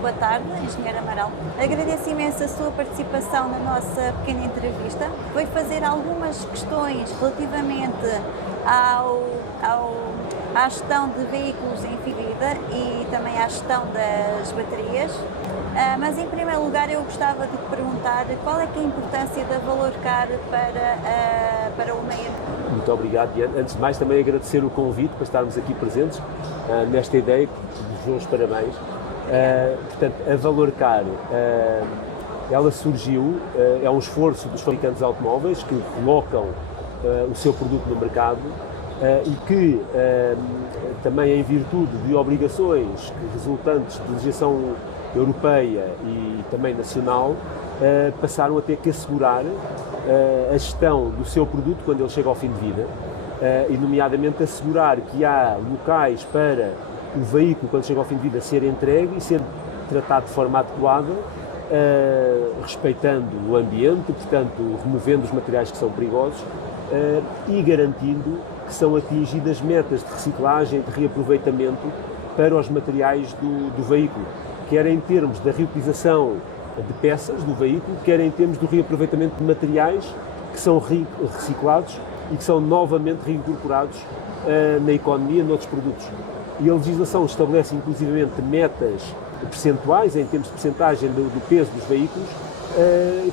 boa tarde, Engenheiro Amaral. Agradeço imenso a sua participação na nossa pequena entrevista. Vou fazer algumas questões relativamente à gestão de veículos em vida e também à gestão das baterias. Mas em primeiro lugar eu gostava de perguntar qual é que é a importância da Valorcar para o meio ambiente. Muito obrigado, Diana. Antes de mais, também agradecer o convite para estarmos aqui presentes nesta ideia, que vos dou os parabéns. Portanto, a Valorcar, ela surgiu, é um esforço dos fabricantes de automóveis que colocam o seu produto no mercado e que, também em virtude de obrigações resultantes de legislação europeia e também nacional, passaram a ter que assegurar a gestão do seu produto quando ele chega ao fim de vida, e nomeadamente assegurar que há locais para o veículo, quando chega ao fim de vida, ser entregue e ser tratado de forma adequada, respeitando o ambiente, portanto, removendo os materiais que são perigosos e garantindo que são atingidas metas de reciclagem, de reaproveitamento para os materiais do veículo, quer em termos da reutilização de peças do veículo, quer em termos do reaproveitamento de materiais que são reciclados e que são novamente reincorporados na economia, noutros produtos. E a legislação estabelece inclusivamente metas percentuais, em termos de percentagem do peso dos veículos,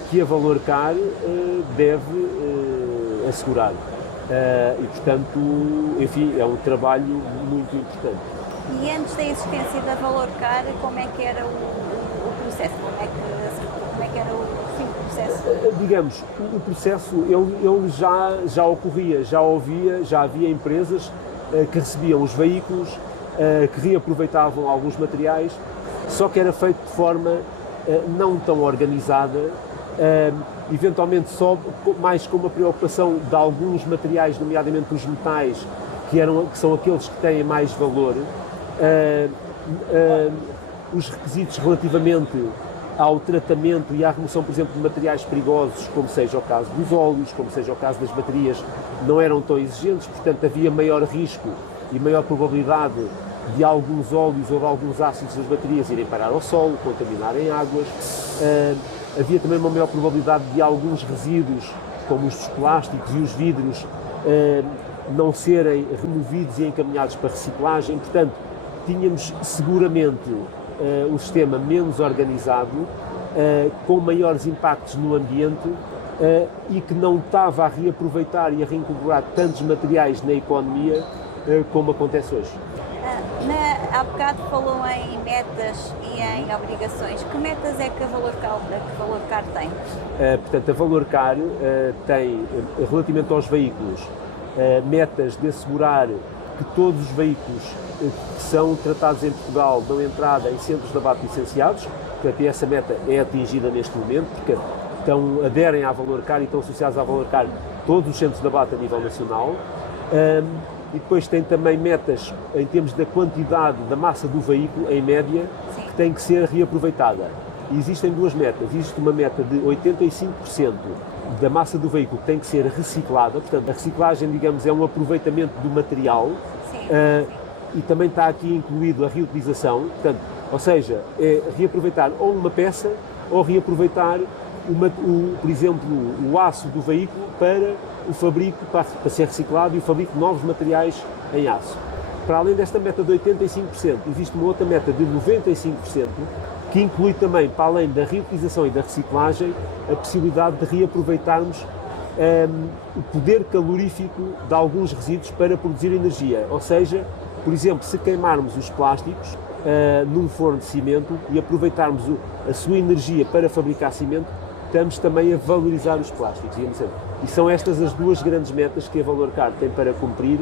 que a Valorcar deve assegurar. E, portanto, enfim, é um trabalho muito importante. E antes da existência da Valorcar, como é que era o processo? Como é que era o fim do processo? Digamos, o processo ele já ocorria, já havia empresas que recebiam os veículos, que reaproveitavam alguns materiais, só que era feito de forma não tão organizada, eventualmente só mais com uma preocupação de alguns materiais, nomeadamente os metais, que são aqueles que têm mais valor. Os requisitos relativamente ao tratamento e à remoção, por exemplo, de materiais perigosos, como seja o caso dos óleos, como seja o caso das baterias, não eram tão exigentes, portanto havia maior risco e maior probabilidade de alguns óleos ou de alguns ácidos das baterias irem parar ao solo, contaminarem águas. Havia também uma maior probabilidade de alguns resíduos, como os plásticos e os vidros, não serem removidos e encaminhados para reciclagem. Portanto, tínhamos seguramente um sistema menos organizado, com maiores impactos no ambiente e que não estava a reaproveitar e a reincorporar tantos materiais na economia como acontece hoje. Há bocado falou em metas e em obrigações. Que metas é que a Valorcar tem? Portanto, a Valorcar tem, relativamente aos veículos, metas de assegurar que todos os veículos que são tratados em Portugal dão entrada em centros de abate licenciados. Portanto, essa meta é atingida neste momento, porque aderem à Valorcar e estão associados à Valorcar todos os centros de abate a nível nacional. E depois tem também metas em termos da quantidade da massa do veículo, em média, Sim. que tem que ser reaproveitada. E existem duas metas. Existe uma meta de 85% da massa do veículo que tem que ser reciclada. Portanto, a reciclagem, digamos, é um aproveitamento do material. Sim. E também está aqui incluído a reutilização. Portanto, ou seja, é reaproveitar ou uma peça ou reaproveitar, por exemplo, o aço do veículo para o fabrico, para ser reciclado e o fabrico de novos materiais em aço. Para além desta meta de 85%, existe uma outra meta de 95%, que inclui também, para além da reutilização e da reciclagem, a possibilidade de reaproveitarmos o poder calorífico de alguns resíduos para produzir energia. Ou seja, por exemplo, se queimarmos os plásticos num forno de cimento e aproveitarmos a sua energia para fabricar cimento, estamos também a valorizar os plásticos. E são estas as duas grandes metas que a Valorcar tem para cumprir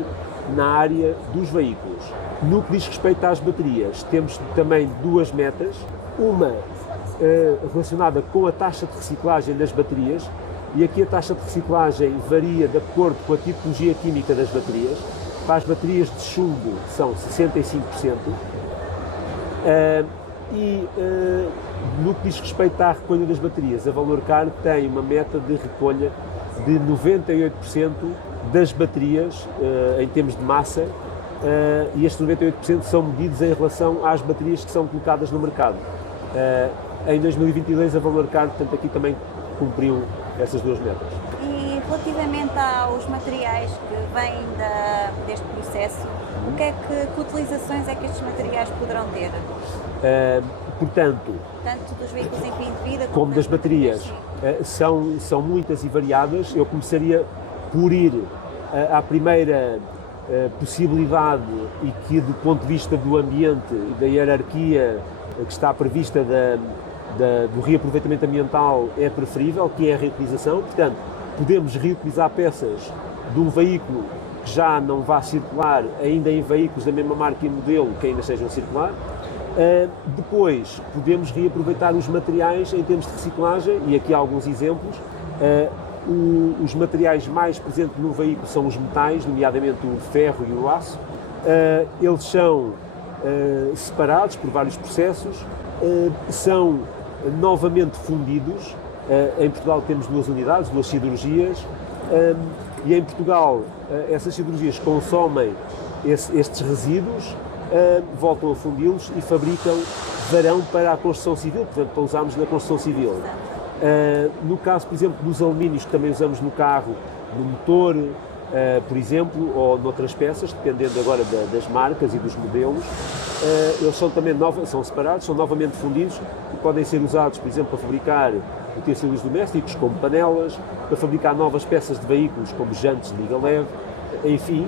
na área dos veículos. No que diz respeito às baterias, temos também duas metas. Uma relacionada com a taxa de reciclagem das baterias, e aqui a taxa de reciclagem varia de acordo com a tipologia química das baterias. Para as baterias de chumbo são 65%. No que diz respeito à recolha das baterias, a Valorcar tem uma meta de recolha de 98% das baterias em termos de massa, e estes 98% são medidos em relação às baterias que são colocadas no mercado. Em 2022 a Valor Car, portanto, aqui também cumpriu essas duas metas. E relativamente aos materiais que vêm deste processo, que utilizações é que estes materiais poderão ter? Portanto, Tanto dos veículos em fim de vida como das baterias, são muitas e variadas. Eu começaria por ir à primeira possibilidade e que, do ponto de vista do ambiente e da hierarquia que está prevista do reaproveitamento ambiental, é preferível, que é a reutilização. Portanto, podemos reutilizar peças de um veículo que já não vá circular, ainda em veículos da mesma marca e modelo que ainda estejam a circular. Depois, podemos reaproveitar os materiais em termos de reciclagem, e aqui há alguns exemplos. Os materiais mais presentes no veículo são os metais, nomeadamente o ferro e o aço. Eles são separados por vários processos, são novamente fundidos. Em Portugal temos 2 unidades, 2 siderurgias, e em Portugal essas siderurgias consomem estes resíduos, voltam a fundi-los e fabricam varão para a construção civil, portanto, para usarmos na construção civil. No caso, por exemplo, dos alumínios que também usamos no carro, no motor, por exemplo, ou noutras peças, dependendo agora das marcas e dos modelos, eles são também são separados, são novamente fundidos e podem ser usados, por exemplo, para fabricar utensílios domésticos, como panelas, para fabricar novas peças de veículos, como jantes de liga leve, enfim.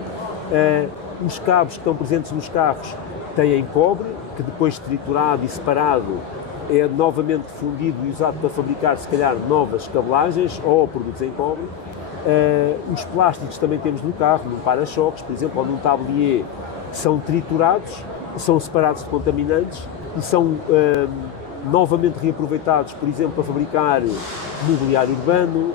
Os cabos que estão presentes nos carros têm cobre, que depois triturado e separado é novamente fundido e usado para fabricar, se calhar, novas cabelagens ou produtos em cobre. Os plásticos também temos no carro, num para-choques, por exemplo, ou num tablier, são triturados, são separados de contaminantes e são novamente reaproveitados, por exemplo, para fabricar mobiliário urbano,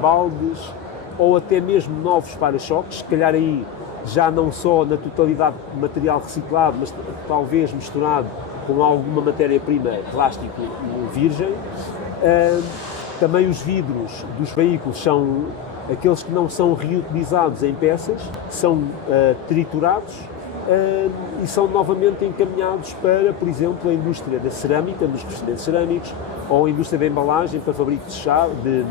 baldes ou até mesmo novos para-choques, se calhar aí já não só na totalidade de material reciclado, mas talvez misturado com alguma matéria-prima plástico virgem. Também os vidros dos veículos são aqueles que não são reutilizados em peças, são triturados e são novamente encaminhados para, por exemplo, a indústria da cerâmica, dos revestimentos cerâmicos, ou a indústria da embalagem para fabrico de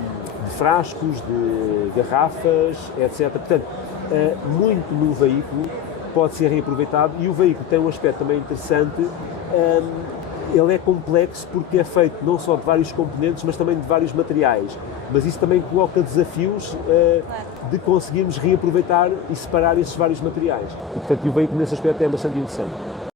frascos, de garrafas, etc. Portanto, muito no veículo pode ser reaproveitado, e o veículo tem um aspecto também interessante. Ele é complexo porque é feito não só de vários componentes, mas também de vários materiais. Mas isso também coloca desafios de conseguirmos reaproveitar e separar esses vários materiais. E, portanto, o veículo nesse aspecto é bastante interessante.